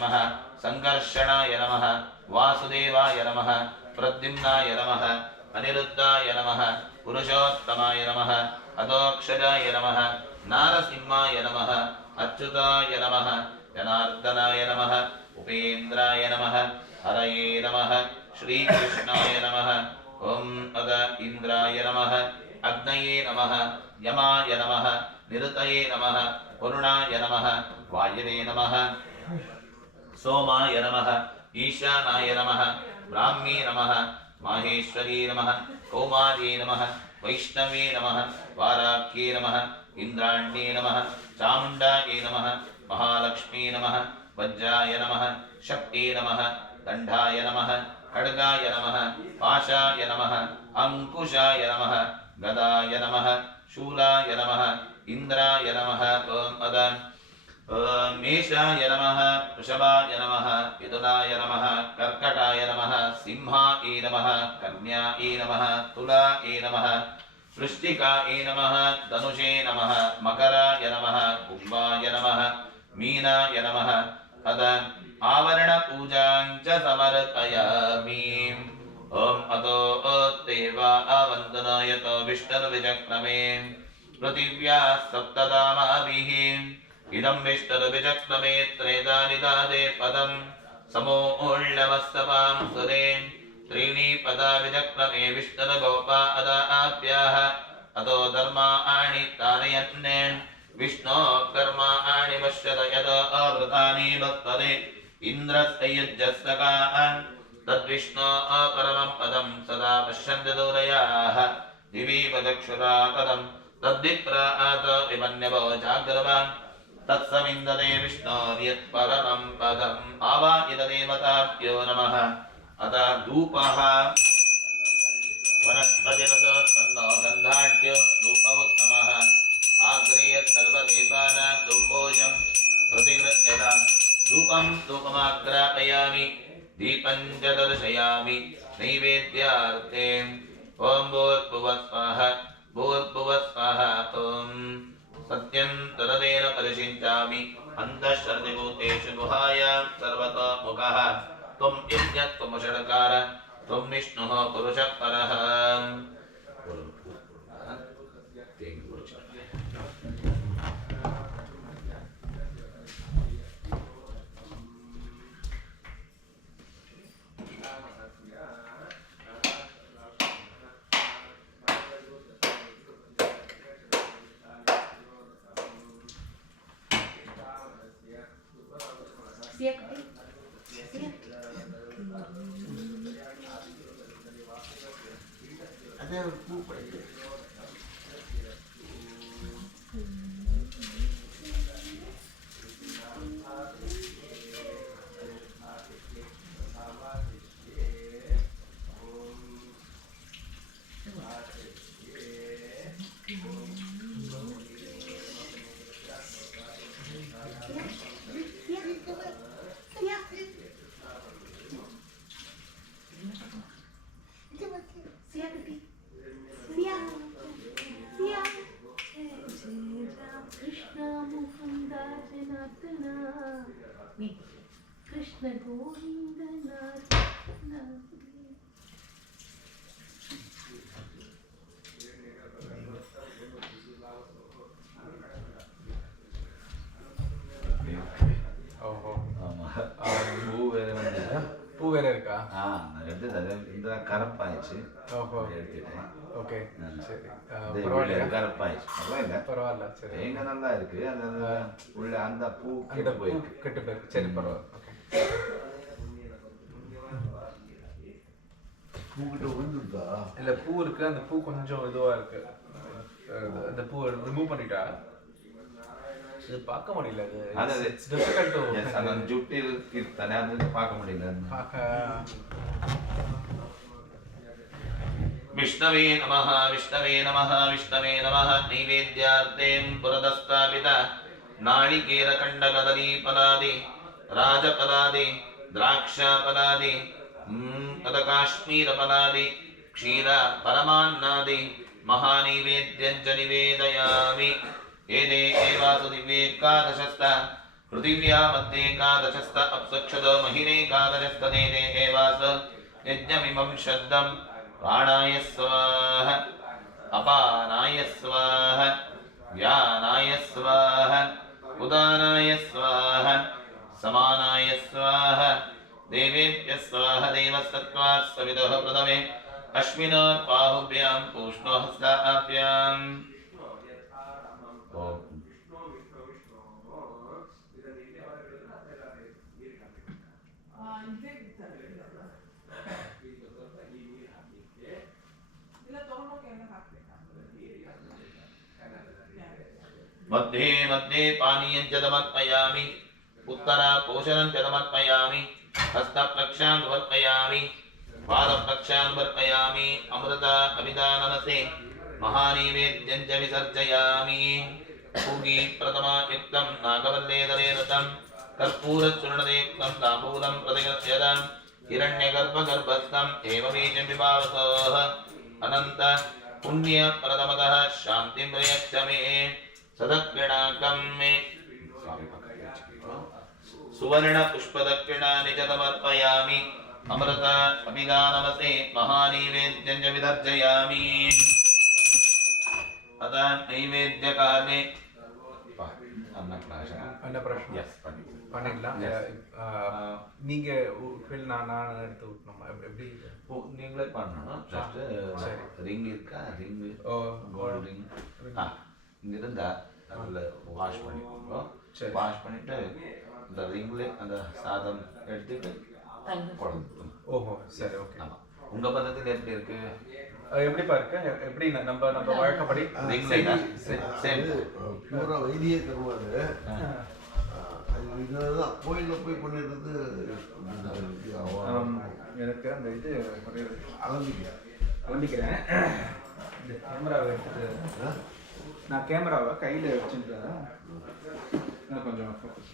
नमः संकर्षणाय नमः वासुदेवाय नमः प्रद्युम्नाय नमः अनिरुद्धाय नमः पुरुषोत्तमाय नमः अधोक्षजाय नमः नारसिंहाय नमः अच्युताय नमः जनार्दनाय नमः उपेन्द्राय नमः हरये नमः श्रीकृष्णाय नमः ओम अद इंद्राय नमः अग्नये नमः यमाय नमः निरुतये नमः वरुणाय नमः वायवे नमः सोमाय नमः ईशानाय नमः ब्राह्मी नमः माहेश्वरी नमः कौमार्ये नमः वैष्णवे नमः वाराख्ये नमः इंद्राण्ये नमः चामुण्डायै नमः महालक्ष्मी नमः वज्राय नमः शक्ति नमः दण्डाय नमः खड्गाय नमः पाशाय नमः अंकुशाय नमः गदाय नमः शूलाय नमः इंद्राय नमः ओम अद मेषाय नमः वृषभाय नमः मिथुनाय नमः कर्कटाय नमः सिंहाय नमः कन्याय नमः तुलाय नमः वृश्चिकाय नमः धनुषे नमः मकराय नमः कुंभाय नमः मीनाय नमः अद आवरण पूजां च समर्पयामि ओम अतो देवा आवन्दनायत विष्णुर्विचक्रमे पृथिव्या सप्तधामाभिः इदं विष्णुर्विचक्रमे त्रेधानिदादे पदं समोल्लमस्तपां सुरे त्रीणि पदा विचक्रमे विष्णुर्गोपा अदाभ्याः अतो धर्माणि तारयन्ने विष्णो कर्माणि पश्यत यत आवृतानि भक्तदे इन्द्रस्य यज्ञस्तकान् तद्विष्णो परमं पदं सदा पश्यन्ति दूरयाः दिवि वदक्षुरा तदं तद्विप्रात विमन्यवो जागर्वान् तत्सविन्दते विष्णोर्यत्परमं पदम् आवाहित देवताभ्यो नमः अतः धूपः वनस्पतिरसोत्पन्नो गन्धाढ्यो धूपवुत्तमः आग्रेयत् सर्वदेवानां धूपोऽयं प्रतिगृह्यताम् धूपं धूपमाग्रापयामि दीपं च दर्शयामि नैवेद्यार्थे ॐ भूर्भुवः स्वाहा ॐ सत्यं तददेन परिषिञ्चामि अन्तःशर्तिभूतेषु गुहायां सर्वतोमुखः त्वं यज्ञः त्वं षड्कार त्वं विष्णुः पुरुषः परः कृष्ण गोविंद பூ வேற இருக்கா? நான் எடுத்து இந்த கரப்பாயிடுச்சு. ஓஹோ எடுத்துட்டேன். ஓகே சரி பரவாயில்ல கரப்பாயிடுச்சு. பரவாயில்ல பரவாயில்ல சரி எங்க நல்லா இருக்கு அந்த உள்ள அந்த பூ அந்த பூ கெட்டு போயிருக்கு சரி பரவாயில்ல ஓகே பூ கிட்ட விழுந்துருக்கா? இல்ல பூ இருக்கு அந்த பூ கொஞ்சம் இதுவா இருக்கு அந்த பூ ரிமூவ் பண்ணிட்டா இது பார்க்க முடியல அது இட்ஸ் டிஃபிகல்ட் டு எஸ் அந்த ஜுட்டி இருக்கு தானே அது பார்க்க முடியல विष्णवे नमः विष्णवे नमः विष्णवे नमः नैवेद्यार्थे पुरदस्तापित नारिकेलखण्डकदलीफलादि राजफलादि द्राक्षाफलादि काश्मीरफलादि क्षीर परमान्नादि महानैवेद्यं च निवेदयामि एते एवासु दिव्येकादशस्थ पृथिव्या मध्ये एकादशस्त अप्सक्षद महिरेकादशस्तदेदे एवास यज्ञमिमं शब्दं प्राणाय स्वाहा अपानाय स्वाहा व्यानाय स्वाहा उदानाय स्वाहा समानाय स्वाहा देवेभ्यः स्वाहा देवसत्त्वात् सवितुः प्रथमे अश्विनात् बाहुभ्यां पूष्णहस्ताभ्याम् ओम मध्ये मध्ये पानीयं च समर्पयामि उत्तरा पोषणं च समर्पयामि हस्तप्रक्षां समर्पयामि पादप्रक्षां समर्पयामि अमृता अभिदानमसे महानैवेद्यं च विसर्जयामि पूगी प्रथमा युक्तं नागवल्लेदरेदतं कर्पूरचूर्णयुक्तं ताम्बूलं प्रतिगच्छतं हिरण्यगर्भगर्भस्थम् एवमेजं विभावसः अनन्त पुण्यप्रदमतः शान्तिं प्रयच्छ मे सदक्षिणाकं मे सुवर्णपुष्पदक्षिणानि च समर्पयामि अमृता अभिदानमसे महानैवेद्यं च विसर्जयामि अतः नैवेद्यकाले अन्नप्राशन यस பண்ணிடலாம் நீங்க நான் எடுத்து விட்டோம் எப்படி நீங்களே பண்ணணும் ஜஸ்ட் ரிங் இருக்கா ரிங் கோல்ட் ரிங் இங்க இருந்தா அதில் வாஷ் பண்ணிக்கோங்க வாஷ் பண்ணிட்டு இந்த ரிங்ல அந்த சாதம் எடுத்துட்டு போடணும். ஓஹோ சரி ஓகே. ஆமாம் உங்கள் பதத்தில் எப்படி இருக்கு எப்படிப்பா இருக்கு எப்படி நம்ம வழக்கப்படி ரிங்ல சேம் பியூரா வைத்திய தருவார். இதுதான் கோயிலில் போய் பண்ணிடுறது எனக்கு அந்த இது அலம்பிக்கிறேன். இந்த கேமராவை எடுத்துட்டு நான் கேமராவை கையில் வச்சுட்டேன். இன்னும் கொஞ்சம் ஃபோக்கஸ்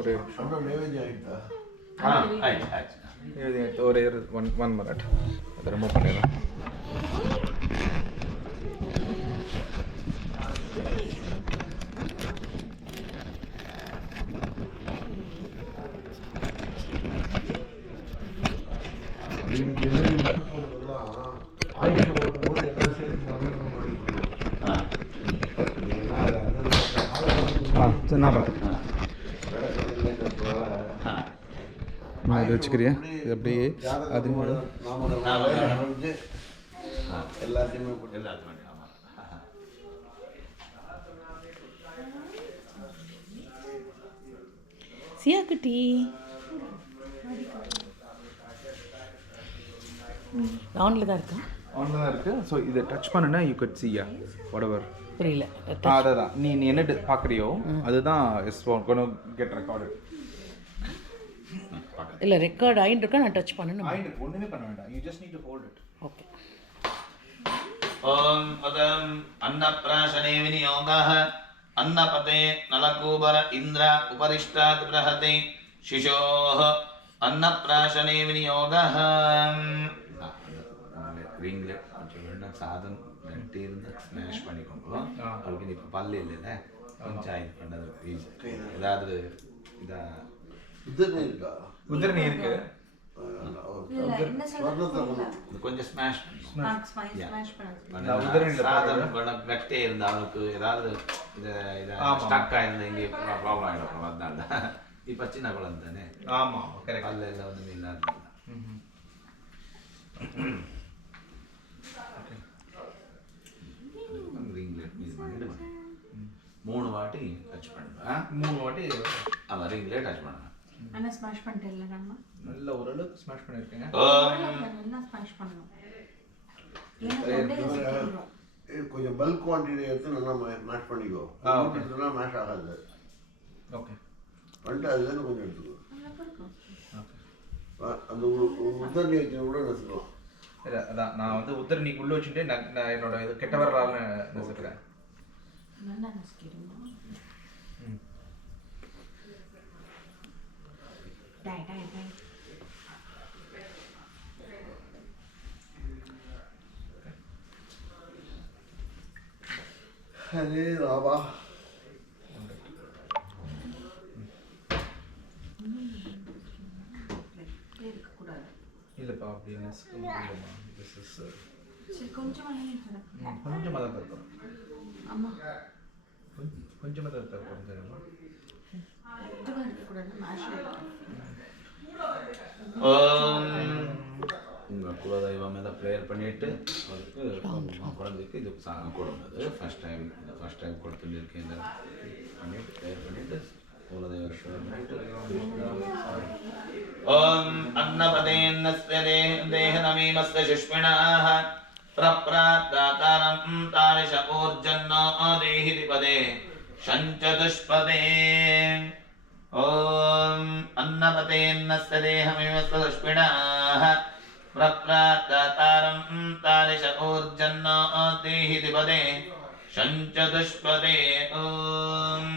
ஒரு அண்ணன் நைவேத்தியம் ஆகிட்டா நைவேத்தியம் ஒரு 1 மினிட் அதை ரிமூவ் பண்ணிடலாம். நான் பார்த்துக்கிறேன். நான் இது வச்சுக்கிறியா இது அப்படியே அது எல்லாத்தையுமே சியா குட்டி ஆன்ல தான் இருக்கா? ஆன்ல தான் இருக்கு. ஸோ இதை டச் பண்ணுனா யூ கட் சியா whatever. புரியல. அதான் நீ என்ன பார்க்குறியோ அதுதான் இஸ் கோன் கெட் ரெக்கார்டட். இல்லை ரெக்கார்ட் ஆகிட்டு இருக்கா? நான் டச் பண்ணணும். ஒன்றுமே பண்ண வேண்டாம். You just need to hold it. Okay. ओम पदम अन्नप्राशने विनियोगः अन्नपते नलकूबर इन्द्र उपरिष्टात् बृहते शिशोः अन्नप्राशने विनियोगः ரிங்ல கொஞ்சம் வேண்டாம் சாதம் நட்டு இருந்து ஸ்மாஷ் பண்ணிக்கோங்க. அவருக்கு இப்போ பல்லு இல்லைல்ல கொஞ்சம் இது பண்ணது ஏதாவது இதா உதிரணி இருக்கா? உதிரணி இருக்கு. கொஞ்சம் ஸ்மாஷ் சாதம் கட்டே இருந்தா அவனுக்கு ஏதாவது இதை ஸ்டக் ஆயிருந்தா இங்கே ப்ராப்ளம் ஆகிடும். அதனால தான் இப்போ சின்ன குழந்தை தானே. ஆமாம் கரெக்ட். பல்ல எல்லாம் வந்து இல்லாத மூணு வாட்டி டச் பண்ணுவேன். 3 வாட்டி ஆமாம் ரிங்லேயே டச் பண்ணுவேன். அண்ணா ஸ்மாஷ் பண்ணிட்டேன்ல நம்ம நல்ல ஓரளவுக்கு ஸ்மாஷ் பண்ணியிருக்கேங்க. நல்லா ஸ்மாஷ் பண்ணணும். கொஞ்சம் பல்க் குவான்டிட்டி எடுத்து நல்லா மேஷ் பண்ணிக்கோ. எடுத்துனா மேஷ் ஆகாது. ஓகே பண்ணிட்டு அதுலேருந்து கொஞ்சம் எடுத்துக்கோ. அந்த உத்தரணி வச்சு கூட நசுக்கலாம். அதான் நான் வந்து உத்தரணிக்கு உள்ள வச்சுட்டு நான் என்னோட இது கெட்ட வரலான்னு நசுக்கிறேன். நல்லா நசுக்கிடுங்க. ಹರೇ ರಾಮ. இல்லைப்பா அப்படி திஸ் இஸ் சரி கொஞ்சமாக தரேன். கொஞ்சமாக தான் தருக்கிறோம், அம்மா கொஞ்சமாக தான் தருக்கிறோம் தெரியுமா. இதுவாக இருக்கக்கூடாது, மேஷ் உங்கள் குலதெய்வம் மேலே ப்ரேயர் பண்ணிவிட்டு அவருக்கு குழந்தைக்கு இது கொடுக்குறது ஃபஸ்ட் டைம் கொடுத்துட்டு இருக்கேன். பண்ணிவிட்டு ப்ரேயர் பண்ணிவிட்டு குலதெய்வம் பண்ணிவிட்டு ஓம் அன்னபதேன்னஸ்ய தேஹநமீமஸ்ய சுஷ்மிணாஹ பிரப்ராதாகாரம் தாரிஷ ஊர்ஜன்னோ தேஹிதிபதே சஞ்சதுஷ்பதே. ஓம் அன்னபதேன்னஸ்ய தேஹநமீமஸ்ய சுஷ்மிணாஹ பிரப்ராதாகாரம் தாரிஷ ஊர்ஜன்னோ தேஹிதிபதே சஞ்சதுஷ்பதே. ஓம்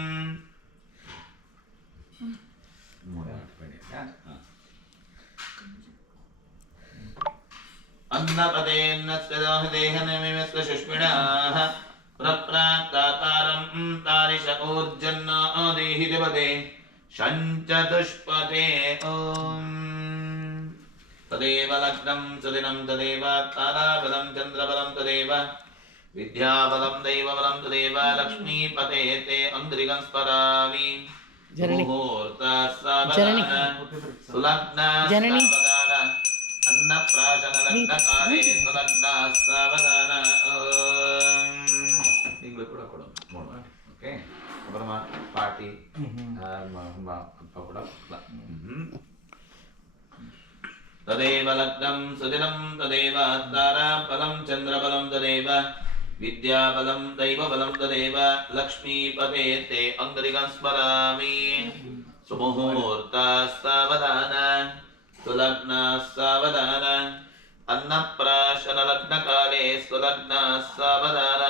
अन्नपदेन्नस्य देहनमिमस्य सुष्मिणाः प्रप्राक्ताकारं तारिष ऊर्जन्नो देहिदिपदे शञ्चतुष्पदे. ॐ तदेव लग्नं सुदिनं तदेव ताराबलं चन्द्रबलं तदेव विद्याबलं दैवबलं तदेव लक्ष्मीपते ते अङ्घ्रिगं स्मरामि. अन्नप्राशनलग्नकाले सुलग्नास्सावधान. நீங்களும் கூட கொடுங்க. ஓகே, அப்புறமா பாட்டி அப்பா கூட तदेव लग्नं सुदिनं तदेव ताराबलं चन्द्रबलं तदेव विद्याबलं दैवबलं तदेव लक्ष्मीपते ते अङ्घ्रिगं स्मरामि. सुमुहूर्तास्सावधान सुलग्नास्सावधान अन्नप्राशनलग्नकाले सुलग्नास्सावधान.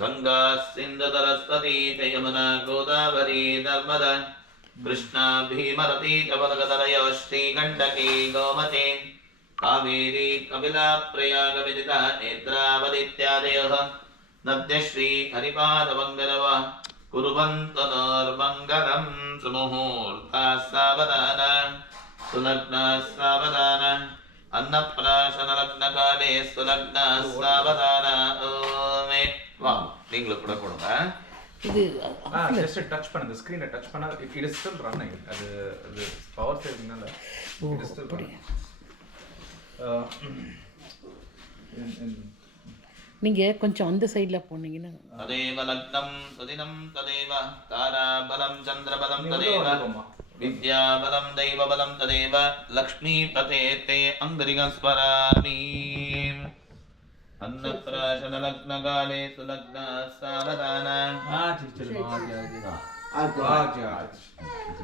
गंगा सिन्धु सरस्वती च यमुना गोदावरी नर्मदा कृष्णा भीमरती च वरगतरयो श्रीगण्डकी गोमती कावेरी कपिला प्रयाग विदिता नेत्रावतीत्यादयः नद्यश्री हरिपादमङ्गलव कुर्वन्तु नोर्मङ्गलं. सुमुहूर्तास्सावधान सुलग्नास्सावधान अन्नप्राशनलग्नकाले सुलग्नास्सावधान. வா நீங்களும் கூட கொடுங்க. இது ஜஸ்ட் டச் பண்ண, அந்த ஸ்க்ரீனை டச் பண்ணா இட் இஸ் ஸ்டில் ரன்னிங். அது பவர் சேவிங்னால இட் இஸ் ஸ்டில் ரன்னிங். நீங்கள் கொஞ்சம் அந்த சைடில் போனீங்கன்னா तदेव लग्नं सुदिनं तदेव ताराबलं चन्द्रबलं तदेव विद्याबलं दैवबलं तदेव लक्ष्मीपते ते अङ्घ्रिगं स्मरामि. अन्नप्राशनलग्नकाले सुलग्नास्सावधान.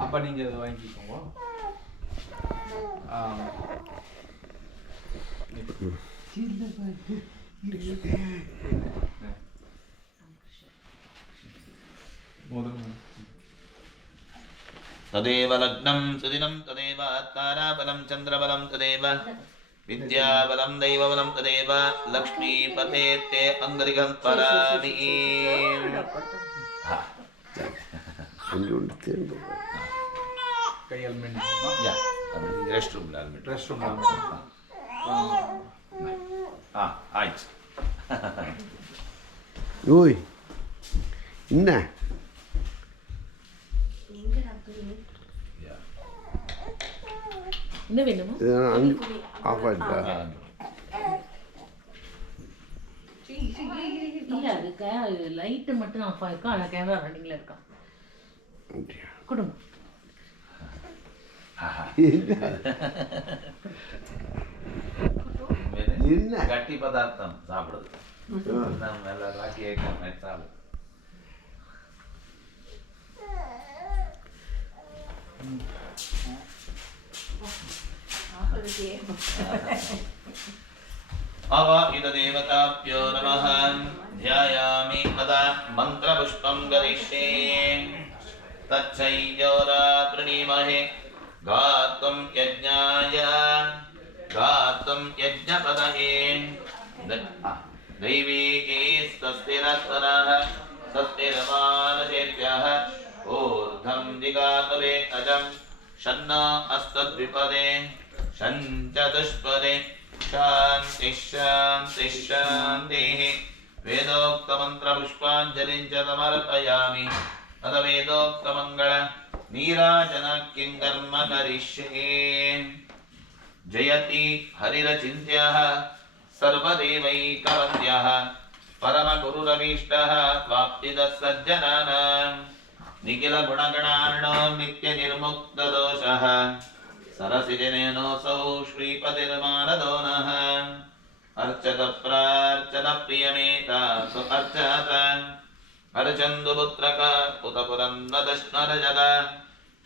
அப்போ நீங்கள் அதை வாங்கிக்கோங்க. तदेव लग्नं सुदिनं तदेव ताराबलं चन्द्रबलं तदेव विद्याबलं दैवबलं तदेव लक्ष्मीपते ते अङ्घ्रिगं स्मरामि. ಕೈ helmet rest room helmet rest room ಆಯ್ತು. ஓய் என்ன என்ன வேணுமா? ஆஃப் ஆகிட்டா? இல்லை, அது லைட்டு மட்டும் ஆஃப் ஆகிருக்கும், ஆனால் கேமரா ரன்னிங்கில் இருக்கான். கொடுங்க. என்ன ಗಟ್ಟಿ ಪದಾರ್ಥ ಸಾப்பிಡುದು ನಮ್ಮೆಲ್ಲ ರಾಕಿ ಸಾಲು. अवाहितदेवताभ्यो नमः. ध्यायामि तदा मन्त्रपुष्पं करिष्ये. तच्छैजोरा प्रणीमहे गातुं यज्ञाय गातुं यज्ञपदये दैवी स्वस्तिरस्वरः स्वस्तिरमानशेभ्यः ऊर्ध्वं दिगातुरे अजं शन्नो अस्तद्विपदे शञ्चतुष्पदे शान्तिः शान्तिः शान्तिः वेदोक्तमन्त्रपुष्पाञ्जलिं च समर्पयामि तद वेदोक्तमङ्गल नीराजन किं कर्म करिष्ये जयति हरिरचिन्त्यः सर्वदेवैकवन्द्यः परमगुरुरभीष्टः वाप्तिदः सज्जनानां निखिलगुणगणार्णो नित्यनिर्मुक्तदोषः सरसिजनेनोऽसौ श्रीपतिर्मानदो नः अर्चतप्रार्चनप्रियमेता सुअर्चत अर्चन्दुपुत्रक पुतपुरन्वदश्मरजत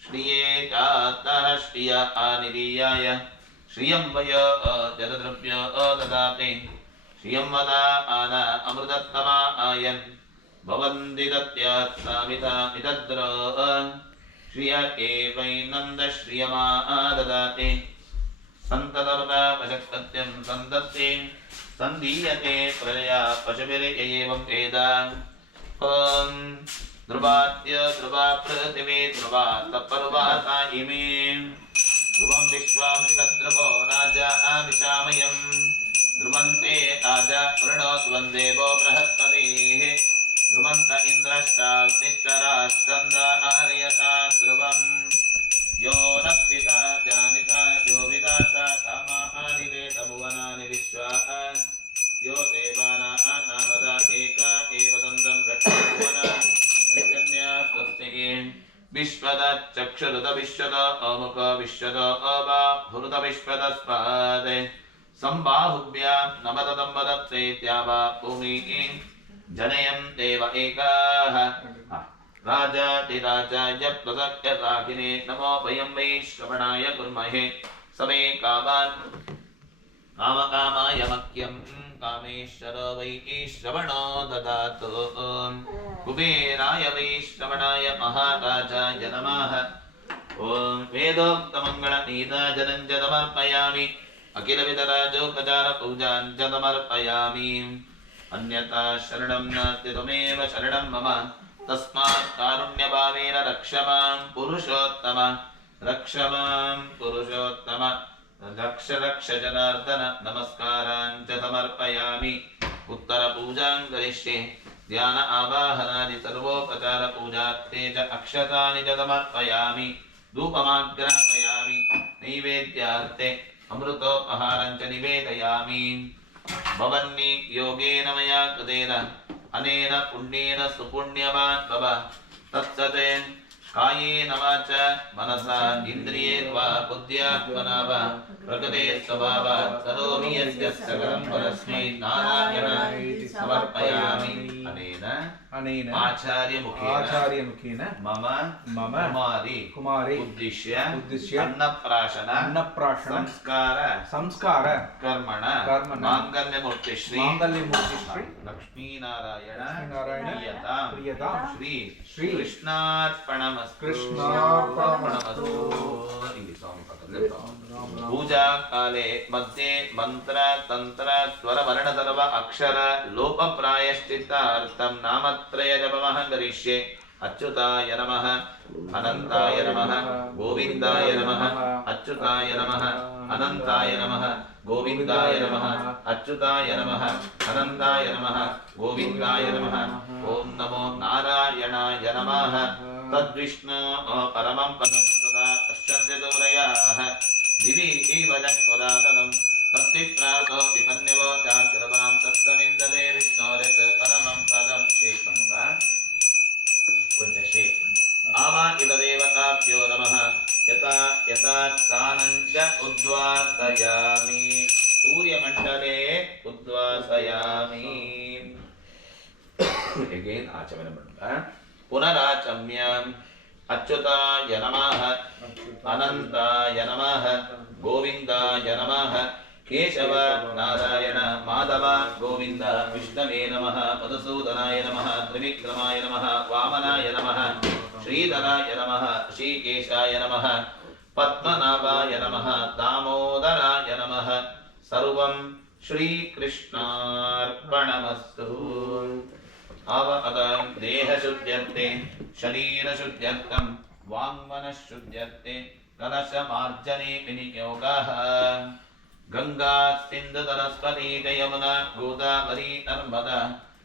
श्रिये चात्तः श्रिय आनिरीयाय श्रियं वय जलद्रव्य ददाति श्रियं वदा आन अमृतत्तमा आयन् भवन्ति दत्यात् सामिता मितद्र श्रिय एवैनन्दश्रियमा ददाति सन्ततवता वशक्तत्यं सन्दत्ते सन्दीयते प्रजया पशुभिरे एवं वेद ॐ ध्रुवाद्य ध्रुवा पृथिवी ध्रुवा तपर्वाता इमे ध्रुवं विश्वामृगद्रवो राजा आमिषामयं ध्रुवन्ते आजा वृणोत्वं देवो बृहस्पतिः ध्रुवन्त इन्द्रश्चाग्निश्चराश्चन्द आर्यता ध्रुवम् यो न पिता जानिता यो विधाता कामानिवेद भुवनानि विश्वा यो देवानामदा एका एव दन्तं रक्षभुवना स्वस्तिः विश्वदचक्षुरुत विश्वद अमुक विश्वद अबाहुरुत विश्वदस्मात् सम्बाहुभ्यां नमददम्बदत्सेत्यावा भूमिः जनयं देव एकाः राजाधिराजाय प्रदत्य रागिने नमो वयं वै श्रवणाय कुर्महे समे कामान् कामकामाय मह्यं कामेश्वर वै श्रवणो ददातु कुबेराय वै श्रवणाय महाराजाय नमः ॐ वेदोक्तमङ्गलनीराजनं च समर्पयामि अखिलविधराजोपचारपूजां च समर्पयामि अन्यथा शरणं नास्ति त्वमेव शरणं मम तस्मात् कारुण्यभावेन रक्ष मां पुरुषोत्तम रक्ष मां पुरुषोत्तम रक्ष रक्ष जनार्दन नमस्कारान् च समर्पयामि उत्तरपूजां करिष्ये ध्यान आवाहनादि सर्वोपचार पूजार्थे च अक्षतानि च समर्पयामि धूपमाग्रापयामि नैवेद्यार्थे अमृतोपहारं च निवेदयामि भवन्नि योगेन मया कृतेन अनेन पुण्येन सुपुण्यवान् भव तत्सत् कायेन वाचा मनसा इन्द्रियेर्वा बुद्ध्यात्मना वा प्रकृते स्वभावात् करोमि यस्य सकलं परस्मै नारायणाय समर्पयामि अनेन आचार्यमुखेन मम कुमारी उद्दिश्य अन्नप्राशन संस्कार कर्मण मांगल्यमूर्ति श्री लक्ष्मीनारायण प्रियतां श्री कृष्णार्पणमस्तु पूजा काले मध्ये मंत्र तंत्र स्वर वर्ण सर्व अक्षर लोप प्रायश्चित्तार्थं नामत्रय जपमहं करिष्ये अच्युताय नमः अनंताय नमः गोविंदाय नमः अच्युताय नमः अनंताय नमः गोविंदाय नमः अच्युताय नमः अनंताय नमः गोविंदाय नमः ओम नमो नारायणाय नमः तद्विष्णु परमं पदं सदा पश्यन्ति दूरयाः दिवि एव जगत्पुरातनं तद्विप्रातो विपन्यवो जाग्रवां तत्समिन्दते विष्णोरित् परमं पदं शेषमुगा शेष आवाहितदेवताभ्यो नमः यथा यथा स्थानं च उद्वासयामि सूर्यमण्डले उद्वासयामि again आचमन बनता पुनराचम्यम् अच्युताय नमः अनंताय नमः गोविंदाय नमः केशव नारायण माधव गोविंद विष्णवे नमः मधुसूदनाय नमः त्रिविक्रमाय नमः वामनाय नमः श्रीधराय नमः श्रीकेशाय नमः ಪದ್ಮನಾಭಾಯ ನಮಃ ದಾಮೋದರಾಯ ನಮಃ ಸರ್ವಂ ಶ್ರೀಕೃಷ್ಣಾರ್ಪಣಮಸ್ತು ದೇಹಶುದ್ಧ್ಯರ್ತೆ ಶರೀರಶುದ್ಧ್ಯರ್ಥಂ ವಾಂಗ್ಮನಃಶುದ್ಧ್ಯರ್ತೆ ಕಲಶಮಾರ್ಜನೆ ವಿನಿಯೋಗಃ ಗಂಗಾ ಸಿಂಧು ಸರಸ್ವತಿ ಯಮುನಾ ಗೋದಾವರಿ ನರ್ಮದಾ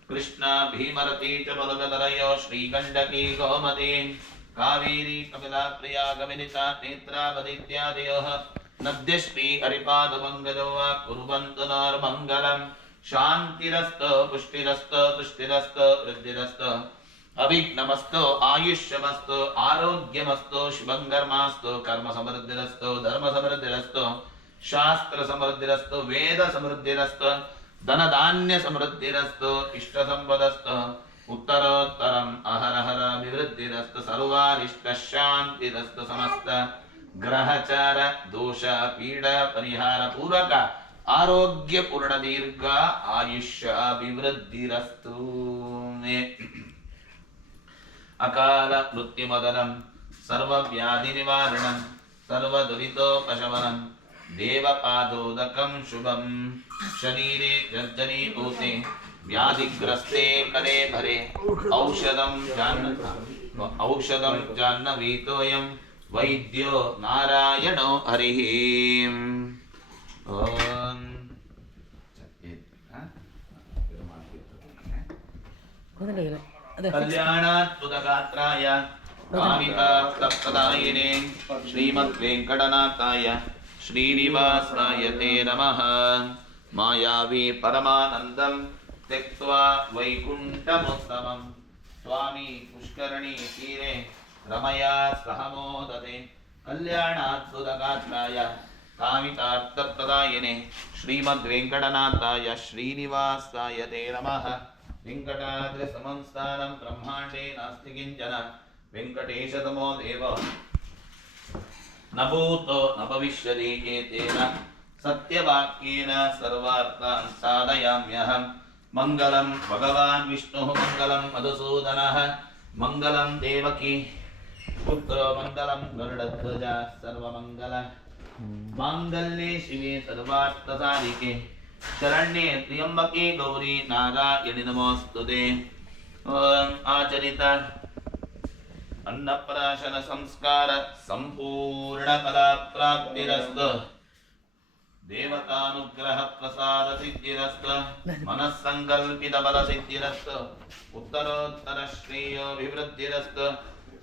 ಕೃಷ್ಣ ಭೀಮರತಿ ಚ ಬಲಗದರಯೋ ಶ್ರೀಗಂಡಕಿ ಗೋಮತಿ ಕಾವೇರಿ ಕಪಿಲಾ ಪ್ರಿಯಾಗಮಿನಿತಾ ನೇತ್ರಾವದಿತ್ಯಾದಯೋಃ ನದ್ಯಶ್ರೀ ಹರಿಪಾದಮಂಗಲೋ ವಾ ಕುರ್ವಂತು ನರ್ಮಂಗಲಂ ಶಾಂತಿರಸ್ತು ಪುಷ್ಟಿರಸ್ತು ತುಷ್ಟಿರಸ್ತು ವೃದ್ಧಿರಸ್ತು ಅವಿಘ್ನಮಸ್ತು ಆಯುಷ್ಯಮಸ್ತು ಆರೋಗ್ಯಮಸ್ತು ಶುಭಂಗರ್ಮಾಸ್ತು ಕರ್ಮ ಸಮೃದ್ಧಿರಸ್ತು ಧರ್ಮ ಸಮೃದ್ಧಿರಸ್ತು ಶಾಸ್ತ್ರ ಸಮೃದ್ಧಿರಸ್ತು ವೇದ ಸಮೃದ್ಧಿರಸ್ತು ಧನಧಾನ್ಯ ಸಮೃದ್ಧಿರಸ್ತು ಇಷ್ಟ ಸಂಪದಸ್ತು ಉತ್ತರೋತ್ತರಂ ಅಹರಹರ ಅಭಿವೃದ್ಧಿರಸ್ತು ಸರ್ವಾರಿಷ್ಟ ಶಾಂತಿರಸ್ತು ಸಮಸ್ತ ಗ್ರಹಚಾರ ದೋಷ ಪೀಡ ಪರಿಹಾರ ಪೂರ್ವಕ ಆರೋಗ್ಯ ಪೂರ್ಣ ದೀರ್ಘ ಆಯುಷ್ಯ ಅಭಿವೃದ್ಧಿರಸ್ತು ಅಕಾಲ ಮೃತ್ಯುಮದನಂ ಸರ್ವವ್ಯಾಧಿ ನಿವಾರಣಂ ಸರ್ವದುರಿತೋಪಶಮನಂ ದೇವಪಾದೋದಕಂ ಶುಭಂ ಶರೀರೆ ಜರ್ಜರೀಭೂತೆ ವ್ಯಾಧಿಗ್ರಸ್ತೆ ಕಲೇಭರೆ ಔಷಧಂ ಜಾಹ್ನವೀತೋಯಂ ವೈದ್ಯೋ ನಾರಾಯಣೋ ಹರಿಃ ಓಂ ಕಲ್ಯಾಣಾತ್ಮುದಗಾತ್ರಾಯ ಕಾಮಿತಾರ್ಥಪ್ರದಾಯಿನೇ ಶ್ರೀಮದ್ವೆಂಕಟನಾಥಾಯ ಶ್ರೀನಿವಾಸಾಯ ತೇ ನಮಃ ಮಾಯಾವಿ ಪರಮಾನಂದಂ ತ್ಯಕ್ತ್ವಾ ವೈಕುಂಠಮೋತ್ತಮಂ ಸ್ವಾಮಿ ಪುಷ್ಕರಣಿ ತೀರೆ ರಮಯಾ ಸಹ ಮೋದತೆ ಕಲ್ಯಾಣಾತ್ಮುದಗಾತ್ರಾಯ ಕಾಮಿತಾರ್ಥಪ್ರದಾಯಿನೇ ಶ್ರೀಮದ್ವೆಂಕಟನಾಥಾಯ ಶ್ರೀನಿವಾಸಾಯ ತೇ ನಮಃ ವೆಂಕಟಾದ್ರಿ ಸಮಂ ಸ್ಥಾನಂ ಬ್ರಹ್ಮಾಂಡೇ ನಾಸ್ತಿ ಕಿಂಚನ ವೆಂಕಟೇಶತಮೋ ದೇವ ನ ಭೂತೋ ನ ಭವಿಷ್ಯತಿ ಏತೇನ ಸತ್ಯವಾಕ್ಯೇನ ಸರ್ವಾರ್ಥಾನ್ ಸಾಧಯಾಮ್ಯಹಂ ಮಂಗಲಂ ಭಗವಾನ್ ವಿಷ್ಣುಃ ಮಂಗಲಂ ಮಧುಸೂದನಃ ಮಂಗಲಂ ದೇವಕಿ ಪುತ್ರೋ ಮಂಗಲಂ ಗರುಡಧ್ವಜ ಸರ್ವಮಂಗಲ ಮಾಂಗಲ್ಯೆ ಶಿವೆ ಸರ್ವಾರ್ಥಸಾಧಿಕೆ ಶರಣ್ಯೆ ತ್ರ್ಯಂಬಕೆ ಗೌರಿ ನಾರಾಯಣಿ ನಮೋಸ್ತುತೆ ಓಂ ಆಚರಿತ ಅನ್ನಪ್ರಾಶನ ಸಂಸ್ಕಾರ ಸಂಪೂರ್ಣ ಕಲಾ ಪ್ರಾಪ್ತಿರಸ್ತು ದೇವತಾನುಗ್ರಹ ಪ್ರಸಾದ ಸಿದ್ಧಿರಸ್ತು ಮನಸ್ಸಂಕಲ್ಪಿತ ಬಲ ಸಿದ್ಧಿರಸ್ತು ಉತ್ತರೋತ್ತರ ಶ್ರೇಯೋಭಿವೃದ್ಧಿರಸ್ತು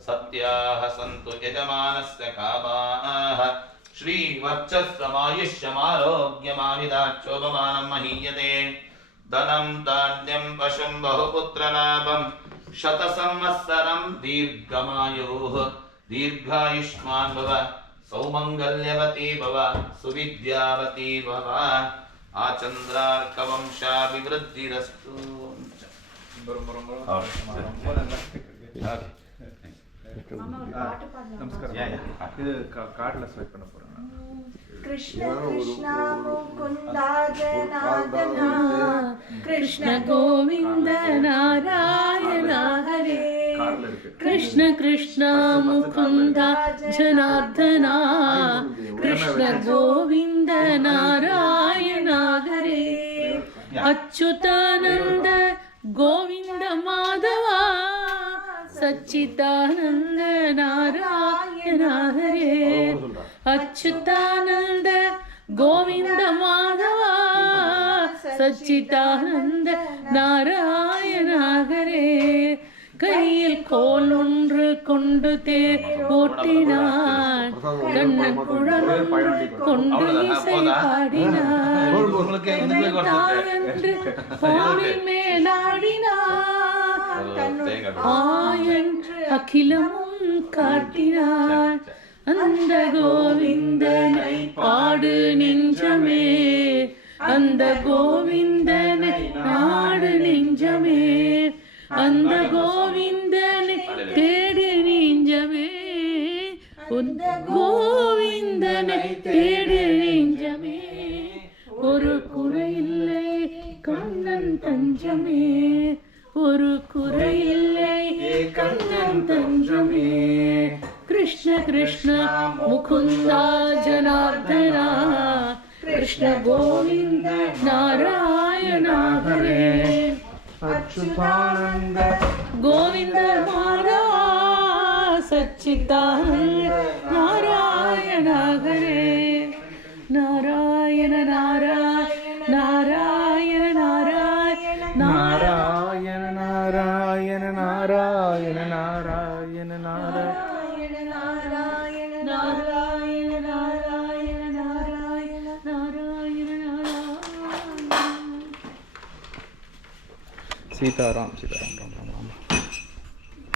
ಸತ್ಯಾಹ ಸಂತು ಯಜಮಾನಸ್ಯ ಕಾಮಾಃ ಶ್ರೀ ವರ್ಚಸ್ಸಮಾಯುಷ್ಯಮಾರೋಗ್ಯಮಾವಿದಾಕ್ಷೋಭಮಾನಂ ಮಹೀಯತೆ ಧನಂ ಧಾನ್ಯಂ ಪಶುಂ ಬಹುಪುತ್ರಲಾಭಂ ಶತಸಂವತ್ಸರಂ ದೀರ್ಘಮಾಯುಃ ದೀರ್ಘಾಯುಷ್ಮಾನ್ ಭವ ಸೌಮಂಗಲ್ಯವತಿ ಭವ ಸುವಿದ್ಯಾವತಿ ಭವ ಆಚಂದ್ರಾರ್ಕವಂಶಾಭಿವೃದ್ಧಿರಸ್ತು. कृष्ण कृष्ण मुकुंद जनार्दन कृष्ण गोविंद नारायण हरे कृष्ण कृष्ण मुकुंद जनार्दन कृष्ण गोविंद नारायण हरे अच्युतानंद गोविंद माधव सच्चिदानंद नारायण हरे अच्युतानंद गोविंद माधव सच्चिदानंद नारायण हरे கையில் கோல் ஒன்று கொண்டு தேர் ஓட்டினான் கண்ணன் குழல் கொண்டு இசை பாடினான் என்று போரின் மேலாடினான் ஆயன்று அகிலமும் காட்டினான் அந்த கோவிந்தனை பாடு நெஞ்சமே அந்த கோவிந்தனை நாடு நெஞ்சமே அந்த கோவிந்தனை தேடு நெஞ்சமே அந்த கோவிந்தனை தேடு நெஞ்சமே ஒரு குறையில்லை கண்ணன் தஞ்சமே ஒரு குறையில்லை கண்ணன் தஞ்சமே कृष्ण कृष्ण मुकुंद जनार्दना कृष्ण गोविंद नारायण हरे अच्युतानंद गोविंद मारा सच्चिदानंद नारायण हरे नारायण नारायण नारायण नारायण नारायण नारायण नारायण नारायण नारायण नारायण नारायण नारायण नारायण नारायण नारायण नारायण सीताराम सीताराम